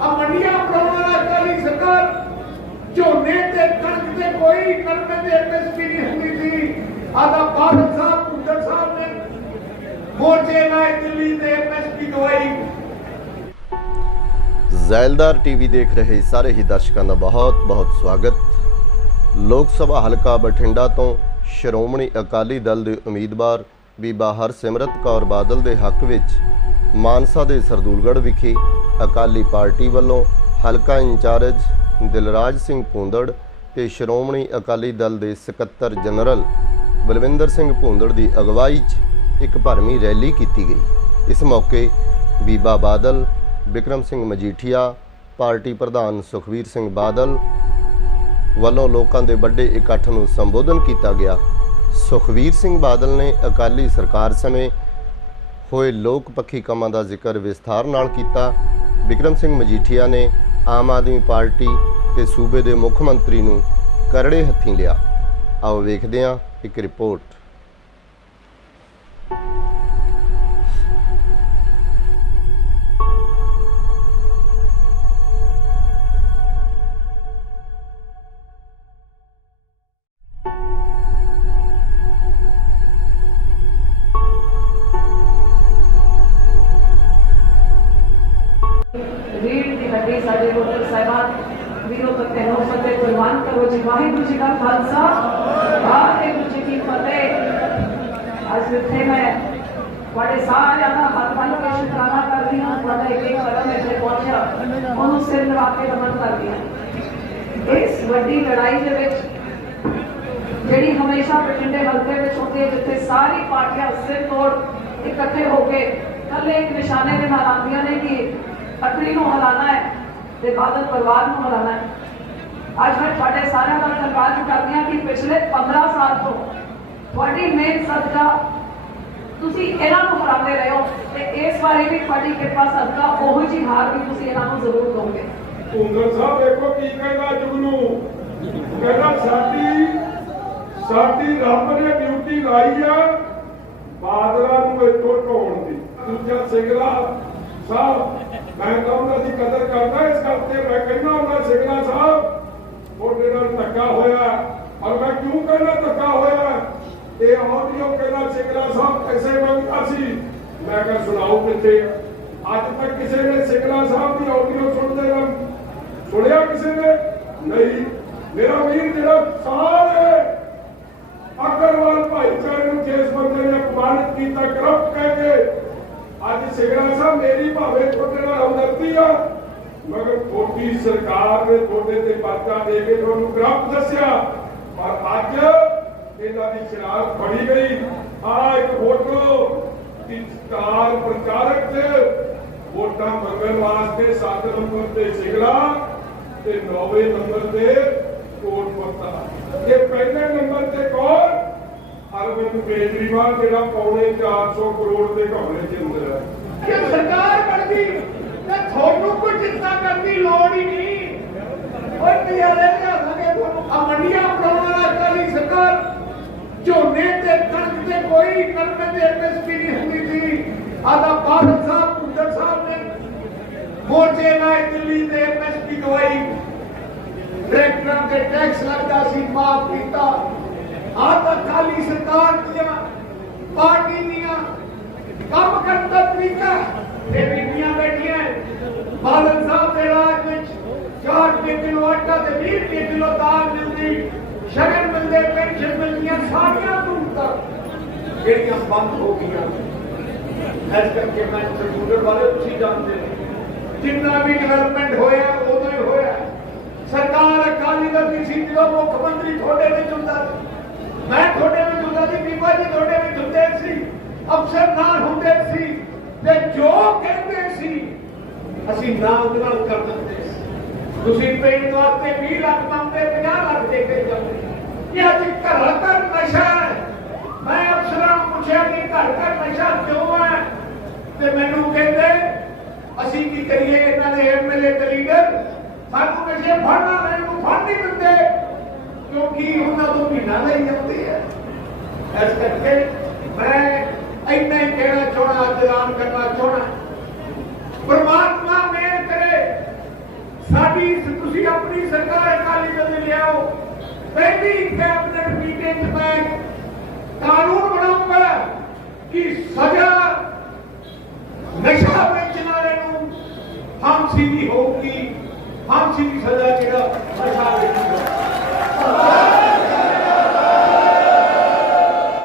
ਆ ਮੰਡੀਆਂ ਬਣਾਉਣ ਵਾਲਾ ਅਕਾਲੀ ਸਰਕਾਰ ਝੋਨੇ ਤੇ ਕਣਕ ਤੇ ਕੋਈ ਨਰਮੇ ਦੇ ਐਮਐਸਪੀ ਨਹੀਂ ਹੁੰਦੀ ਸੀ। ਆਦਾ ਬਾਦਲ ਸਾਹਿਬ ਭੁੱਦਰ ਸਾਹਿਬ ਨੇ ਮੋਰਚੇ ਲਾਏ ਦਿੱਲੀ ਤੇ ਐਮਐਸਪੀ ਦਵਾਈ ਜ਼ੈਲਦਾਰ ਟੀਵੀ ਦੇਖ ਰਹੇ ਸਾਰੇ ਹੀ ਦਰਸ਼ਕਾਂ ਦਾ ਬਹੁਤ-ਬਹੁਤ ਸਵਾਗਤ। ਲੋਕ ਸਭਾ ਹਲਕਾ ਬਠਿੰਡਾ ਤੋਂ ਸ਼੍ਰੋਮਣੀ ਅਕਾਲੀ ਦਲ ਦੇ ਉਮੀਦਵਾਰ ਬੀਬਾ ਹਰਸਿਮਰਤ ਕੌਰ ਬਾਦਲ ਦੇ ਹੱਕ ਵਿੱਚ ਮਾਨਸਾ ਦੇ ਸਰਦੂਲਗੜ੍ਹ ਵਿਖੇ ਅਕਾਲੀ ਪਾਰਟੀ ਵੱਲੋਂ ਹਲਕਾ ਇੰਚਾਰਜ ਦਿਲਰਾਜ ਸਿੰਘ ਭੁੰਦੜ ਤੇ ਸ਼੍ਰੋਮਣੀ ਅਕਾਲੀ ਦਲ ਦੇ ਸਕੱਤਰ ਜਨਰਲ ਬਲਵਿੰਦਰ ਸਿੰਘ ਭੁੰਦੜ ਦੀ ਅਗਵਾਈ 'ਚ ਇੱਕ ਭਰਮੀ ਰੈਲੀ ਕੀਤੀ ਗਈ। ਇਸ ਮੌਕੇ ਬੀਬਾ ਬਾਦਲ ਵਿਕਰਮ ਸਿੰਘ ਮਜੀਠੀਆ, ਪਾਰਟੀ ਪ੍ਰਧਾਨ ਸੁਖਵੀਰ ਸਿੰਘ ਬਾਦਲ ਵੱਲੋਂ ਲੋਕਾਂ ਦੇ ਵੱਡੇ ਇਕੱਠ ਨੂੰ ਸੰਬੋਧਨ ਕੀਤਾ ਗਿਆ। ਸੁਖਵੀਰ ਸਿੰਘ ਬਾਦਲ ਨੇ ਅਕਾਲੀ ਸਰਕਾਰ ਸਮੇਂ ਹੋਏ ਲੋਕ ਪੱਖੀ ਕੰਮਾਂ ਦਾ ਜ਼ਿਕਰ ਵਿਸਥਾਰ ਨਾਲ ਕੀਤਾ। ਵਿਕਰਮ ਸਿੰਘ ਮਜੀਠੀਆ ਨੇ ਆਮ ਆਦਮੀ ਪਾਰਟੀ ਤੇ ਸੂਬੇ ਦੇ ਮੁੱਖ ਮੰਤਰੀ ਨੂੰ ਕਰੜੇ ਹੱਥੀਂ ਲਿਆ। ਆਓ ਵੇਖਦੇ ਹਾਂ ਇੱਕ ਰਿਪੋਰਟ। ਹੱਡੀ ਸਾਡੇ ਸਾਹਿਬਾਨ, ਵੀਰੋ ਤੇ ਨੋ ਫਤਿਹ ਕੁਰਬਾਨ ਕਰੋ ਜੀ। ਵਾਹਿਗੁਰੂ ਜੀ ਦਾ ਖਾਲਸਾ, ਵਾਹਿਗੁਰੂ ਜੀ ਕੀ ਫਤਿਹ। ਅੱਜ ਇੱਥੇ ਮੈਂ ਤੁਹਾਡੇ ਸਾਰਿਆਂ ਦਾ ਹੱਥ ਬੰਨ ਕੇ ਸ਼ੁਕਰਾਨਾ ਕਰਦੀ ਹਾਂ, ਤੁਹਾਡਾ ਇੱਕ ਇੱਕ ਕਦਮ ਇੱਥੇ ਪਹੁੰਚਿਆ। ਉਹਨੂੰ ਸਿਰ ਨਿਵਾ ਕੇ ਨਮਨ ਕਰਦੀ ਹਾਂ। ਇਸ ਵੱਡੀ ਲੜਾਈ ਦੇ ਵਿੱਚ, ਜਿਹੜੀ ਹਮੇਸ਼ਾ ਬਠਿੰਡੇ ਹਲਕੇ ਵਿੱਚ ਹੁੰਦੀ ਹੈ, ਜਿੱਥੇ ਸਾਰੀ ਪਾਰਟੀਆਂ ਸਿਰ ਤੋੜ ਇਕੱਠੇ ਹੋ ਕੇ ਕੱਲੇ ਇੱਕ ਨਿਸ਼ਾਨੇ ਦੇ ਨਾਲ ਆਉਂਦੀਆਂ ਨੇ ਕਿ ਅਟਰੀ ਨੂੰ ਹਲਾਣਾ ਹੈ। ਤੇ ਬਾਦਲ ਪਰਿਵਾਰ ਨੂੰ ਹਲਾਣਾ ਹੈ। ਅੱਜ ਮੈਂ ਤੁਹਾਡੇ ਸਾਰਿਆਂ ਦਾ ਧੰਨਵਾਦ ਕਰਦੀ ਹਾਂ ਕਿ ਪਿਛਲੇ 15 ਸਾਲ ਤੋਂ ਤੁਹਾਡੀ ਮਿਹਨਤ ਸਦਕਾ ਤੁਸੀਂ ਇਹਨਾਂ ਨੂੰ ਹਰਾਉਂਦੇ ਰਹੇ ਹੋ ਤੇ ਇਸ ਵਾਰੀ ਵੀ ਤੁਹਾਡੀ ਕਿਰਪਾ, ਸਦਕਾ ਉਹੋ ਜਿਹੀ ਹਾਰ ਵੀ ਤੁਸੀਂ ਇਹਨਾਂ ਨੂੰ ਜ਼ਰੂਰ ਦੋਗੇ। ਭੁੰਦਰ ਸਾਹਿਬ, ਦੇਖੋ ਕੀ ਕਹਿੰਦਾ ਜੁਗਨੂ ਕਹਿੰਦਾ, ਸਾਡੀ ਸਾਡੀ ਰੱਬ ਨੇ ਡਿਊਟੀ ਲਾਈ ਆ ਬਾਦਲਾਂ ਨੂੰ ਇੱਥੋਂ ਢੋਣ ਦੀ। ਦੂਜਾ ਸਿੰਗਲਾ, ਸਾਹਿਬ ਮੈਂ ਤਾਂ ਉਹਨਾਂ ਕਦਰ ਕਰਦਾ, ਇਸ ਗੱਲ ਮੈਂ ਕਹਿੰਦਾ ਉਹਨਾਂ ਸਿੰਗਲਾ ਸਾਹਿਬ ਉਹਦੇ ਨਾਲ ਧੱਕਾ ਹੋਇਆ। ਔਰ ਮੈਂ ਕਿਉਂ ਕਹਿੰਦਾ ਧੱਕਾ ਹੋਇਆ? ਇਹ ਆਡੀਓ ਕਹਿੰਦਾ ਸਿੰਗਲਾ ਸਾਹਿਬ, ਪੈਸੇ ਮੰਗਦਾ ਸੀ। ਮੈਂ ਕਿਹਾ, ਸੁਣਾਓ ਕਿੱਥੇ ਅੱਜ ਤੱਕ ਕਿਸੇ ਨੇ ਸਿੰਗਲਾ ਸਾਹਿਬ ਦੀ ਆਡੀਓ ਸੁਣਦੇ ਨਾ ਸੁਣਿਆ ਕਿਸੇ ਨੇ? ਨਹੀਂ। ਮੇਰਾ ਵੀਰ ਜਿਹੜਾ ਸਾਰੇ ਅਗਰਵਾਲ ਭਾਈਚਾਰੇ ਨੂੰ ਜਿਸ ਬੰਦੇ ਨੇ ਅਪਮਾਨਿਤ ਕੀਤਾ ਕਰਪਟ ਅੱਜ ਸਿਗਰਾ ਸਾਹਿਬ ਮੇਰੀ ਭਾਵੇਂ ਤੁਹਾਡੇ ਨਾਲ ਹਮਦਰਦੀ ਆ, ਮਗਰ ਤੁਹਾਡੀ ਸਰਕਾਰ ਨੇ ਤੁਹਾਡੇ ਤੇ ਪਰਚਾ ਦੇ ਕੇ ਤੁਹਾਨੂੰ ਕਰਪਟ ਦੱਸਿਆ। ਪਰ ਅੱਜ ਇਹਨਾਂ ਦੀ ਸ਼ਰਾਬ ਫੜੀ ਗਈ। ਆ ਇੱਕ ਫੋਟੋ ਦੀ ਸਟਾਰ ਪ੍ਰਚਾਰਕ ਚ ਵੋਟਾਂ ਮੰਗਣ ਵਾਸਤੇ 7 ਨੰਬਰ ਤੇ ਸਿਗਰਾ ਤੇ 9ਵੇਂ ਨੰਬਰ ਤੇ ਕੋਟ ਪੱਤਾ ਇਹ ਪਹਿਲੇ ਨੰਬਰ ਤੇ ਕੌਣ? ਅਰਵਿੰਦ ਕੇਜਰੀਵਾਲ ਜਿਹੜਾ ਪੌਣੇ 400 ਕਰੋੜ ਦੇ ਘਪਲੇ ਚ ਅੰਦਰ ਹੈ। ਕਿ ਸਰਕਾਰ ਬਣ ਤੇ ਤੁਹਾਨੂੰ ਕੋਈ ਚਿੰਤਾ ਕਰਨ ਦੀ ਲੋੜ ਹੀ ਨਹੀਂ। ਓਏ ਪਿਆਰੇ ਲਿਆਵਾਂਗੇ ਤੁਹਾਨੂੰ ਆ ਮੰਡੀਆਂ ਬਣਾਉਣ ਵਾਲਾ ਅਕਾਲੀ ਸਰਕਾਰ। ਝੋਨੇ ਤੇ ਕਣਕ ਤੇ ਕੋਈ ਨਰਮੇ ਦੇ ਐਮਐਸਪੀ ਨਹੀਂ ਹੁੰਦੀ ਸੀ। ਆਦਾ ਬਾਦਲ ਸਾਹਿਬ ਭੁੱਦਰ ਸਾਹਿਬ ਨੇ ਮੋਰਚੇ ਲਾਏ ਦਿੱਲੀ ਤੇ ਐਮਐਸਪੀ ਦਵਾਈ ਟਰੈਕਟਰਾਂ ਤੇ ਟੈਕਸ ਲੱਗਦਾ ਸੀ, ਮਾਫ ਕੀਤਾ। ਆਹ ਤਾਂ ਖਾਲੀ ਸਰਕਾਰ ਦੀਆਂ ਪਾਰਟੀ ਦੀਆਂ ਕੰਮ ਕਰਨ ਦਾ ਤਰੀਕਾ ਤੇ ਬੀਬੀਆਂ ਬੈਠੀਆਂ ਬਾਦਲ ਸਾਹਿਬ ਦੇ ਰਾਜ ਵਿੱਚ 4 ਰੁਪਏ ਕਿਲੋ ਤੇ 20 ਰੁਪਏ ਕਿਲੋ ਮਿਲਦੀ, ਸ਼ਗਨ ਮਿਲਦੇ, ਪੈਨਸ਼ਨ ਮਿਲਦੀਆਂ ਸਾਰੀਆਂ ਧੂਮਤਾਂ ਜਿਹੜੀਆਂ ਬੰਦ ਹੋ ਗਈਆਂ। ਇਸ ਕਰਕੇ ਮੈਂ ਸਰਦੂਲਗੜ੍ਹ ਵਾਲੇ ਤੁਸੀਂ ਜਾਣਦੇ ਹੋ ਜਿੰਨਾ ਵੀ ਡਿਵੈਲਪਮੈਂਟ ਹੋਇਆ ਉਦੋਂ ਹੀ ਹੋਇਆ। ਸਰਕਾਰ ਅਕਾਲੀ ਦਲ ਦੀ ਸੀ ਜਦੋਂ ਮੁੱਖ ਮੰਤਰੀ ਤੁਹਾਡੇ ਵਿੱਚ ਹੁੰਦਾ ਸੀ। ਮੈਂ ਤੁਹਾਡੇ ਵਿੱਚ ਹੁੰਦਾ ਸੀ, ਬੀਬਾ ਜੀ ਤੁਹਾਡੇ ਵਿੱਚ ਹੁੰਦੇ ਸੀ। ਅਫਸਰ ਨਾਲ ਹੁੰਦੇ ਸੀ। ਤੇ ਜੋ ਕਹਿੰਦੇ ਸੀ, ਅਸੀਂ ਨਾਲ ਨਾਲ ਕਰ ਦਿੰਦੇ ਤੁਸੀਂ ਪਿੰਡ ਵਾਸਤੇ 20 ਲੱਖ ਮੰਗਦੇ 50 ਲੱਖ ਦੇ ਕੇ ਜਾਂਦੇ ਇਹ ਅੱਜ ਘਰ ਘਰ ਨਸ਼ਾ ਮੈਂ ਅਫਸਰਾਂ ਨੂੰ ਪੁੱਛਿਆ ਕਿ ਘਰ ਘਰ ਨਸ਼ਾ ਕਿਉਂ ਹੈ? ਤੇ ਮੈਨੂੰ ਕਹਿੰਦੇ, ਅਸੀਂ ਕੀ ਕਰੀਏ? ਇਹਨਾਂ ਦੇ ਐਮਐਲਏ ਤੇ ਲੀਡਰ ਸਾਨੂੰ ਨਸ਼ੇ ਫੜਨਾ ਮੈਨੂੰ ਫੜ ਨਹੀਂ ਦਿੰਦੇ। ਕਿਉਂਕਿ ਉਹਨਾਂ ਤੋਂ ਮਹੀਨਾ ਲਈ ਆਉਂਦੇ ਹੈ। ਇਸ ਕਰਕੇ ਮੈਂ ਇੰਨਾ ਹੀ ਕਹਿਣਾ ਚਾਹਣਾ ਅੱਜ ਐਲਾਨ ਕਰਨਾ ਚਾਹਣਾ ਪਰਮਾਤਮਾ ਸਾਡੀ ਤੁਸੀਂ ਆਪਣੀ ਸਰਕਾਰ ਅਕਾਲੀ ਦਲ ਨੇ ਲਿਆਓ। ਪਹਿਲੀ ਕੈਬਨਿਟ ਮੀਟਿੰਗ 'ਚ ਮੈਂ ਕਾਨੂੰਨ ਬਣਾਉਂਗਾ ਕਿ ਸਜ਼ਾ ਨਸ਼ਾ ਵੇਚਣ ਵਾਲੇ ਨੂੰ ਫਾਂਸੀ ਦੀ ਹੋਊਗੀ। ਫਾਂਸੀ ਦੀ ਸਜ਼ਾ ਜਿਹੜਾ ਨਸ਼ਾ ਵੇਚਣ